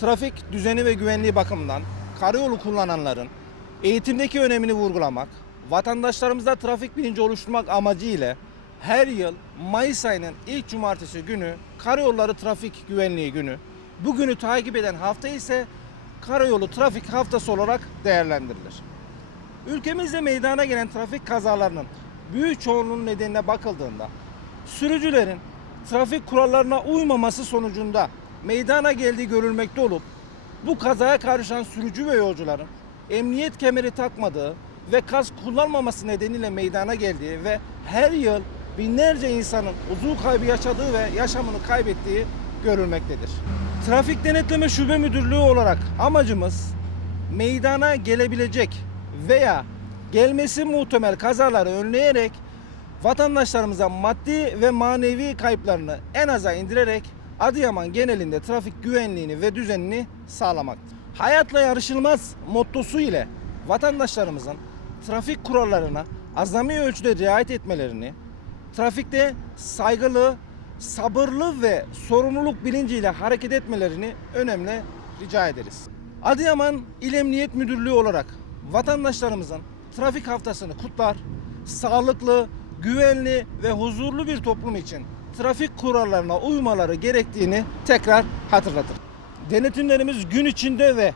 trafik düzeni ve güvenliği bakımından karayolu kullananların eğitimdeki önemini vurgulamak, vatandaşlarımızda trafik bilinci oluşturmak amacı ile her yıl Mayıs ayının ilk cumartesi günü Karayolları Trafik Güvenliği Günü, bugünü takip eden hafta ise Karayolu Trafik Haftası olarak değerlendirilir. Ülkemizde meydana gelen trafik kazalarının büyük çoğunluğunun nedenine bakıldığında sürücülerin trafik kurallarına uymaması sonucunda meydana geldiği görülmekte olup bu kazaya karışan sürücü ve yolcuların emniyet kemeri takmadığı ve kask kullanmaması nedeniyle meydana geldiği ve her yıl binlerce insanın uzuv kaybı yaşadığı ve yaşamını kaybettiği görülmektedir. Trafik Denetleme Şube Müdürlüğü olarak amacımız meydana gelebilecek veya gelmesi muhtemel kazaları önleyerek vatandaşlarımıza maddi ve manevi kayıplarını en aza indirerek Adıyaman genelinde trafik güvenliğini ve düzenini sağlamaktır. Hayatla yarışılmaz mottosu ile vatandaşlarımızın trafik kurallarına azami ölçüde riayet etmelerini, trafikte saygılı, sabırlı ve sorumluluk bilinciyle hareket etmelerini önemli rica ederiz. Adıyaman İl Emniyet Müdürlüğü olarak vatandaşlarımızın trafik haftasını kutlar, sağlıklı, güvenli ve huzurlu bir toplum için trafik kurallarına uymaları gerektiğini tekrar hatırlatır. Denetimlerimiz gün içinde ve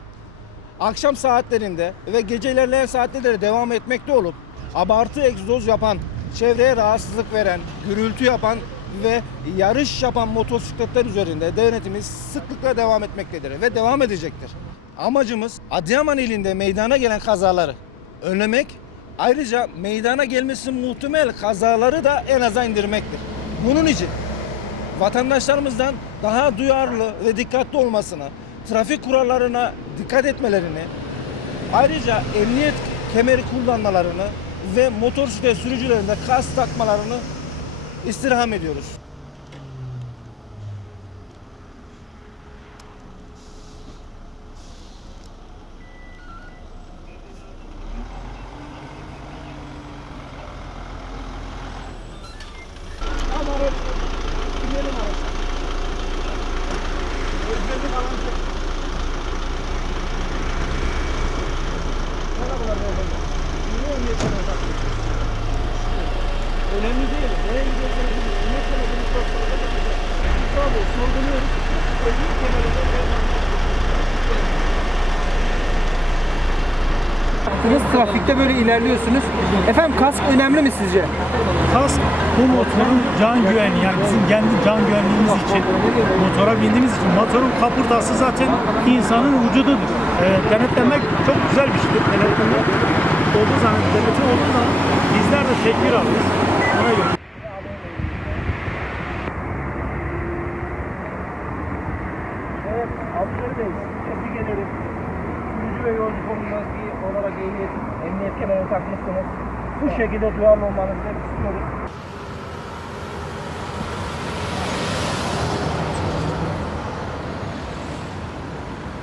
akşam saatlerinde ve gece ilerleyen de devam etmekte olup abartı egzoz yapan, çevreye rahatsızlık veren, gürültü yapan ve yarış yapan motosikletler üzerinde denetimiz sıklıkla devam etmektedir ve devam edecektir. Amacımız Adıyaman ilinde meydana gelen kazaları önlemek, ayrıca meydana gelmesi muhtemel kazaları da en aza indirmektir. Bunun için vatandaşlarımızdan daha duyarlı ve dikkatli olmasını, trafik kurallarına dikkat etmelerini, ayrıca emniyet kemeri kullanmalarını ve motosiklet sürücülerinde kas takmalarını istirham ediyoruz. Siz trafikte böyle ilerliyorsunuz. Efendim kask önemli mi sizce? Kask bu motorun can güvenliği yani bizim kendi can güvenliğimiz için motora bindiğimiz için motorun kaportası zaten insanın vücududur. Ee, denetlemek çok güzel bir şeydir. Denetlemek olduğu zaman denetim olduğu zaman bizler de tedbir alırız. Ona göre. Evet, Abdülhamid Bey, tebrik ederim. Sürücü ve yolcu koruması olarak ehliyet, emniyet kemerini takmışsınız. Bu şekilde duyarlı olmanızı istiyoruz.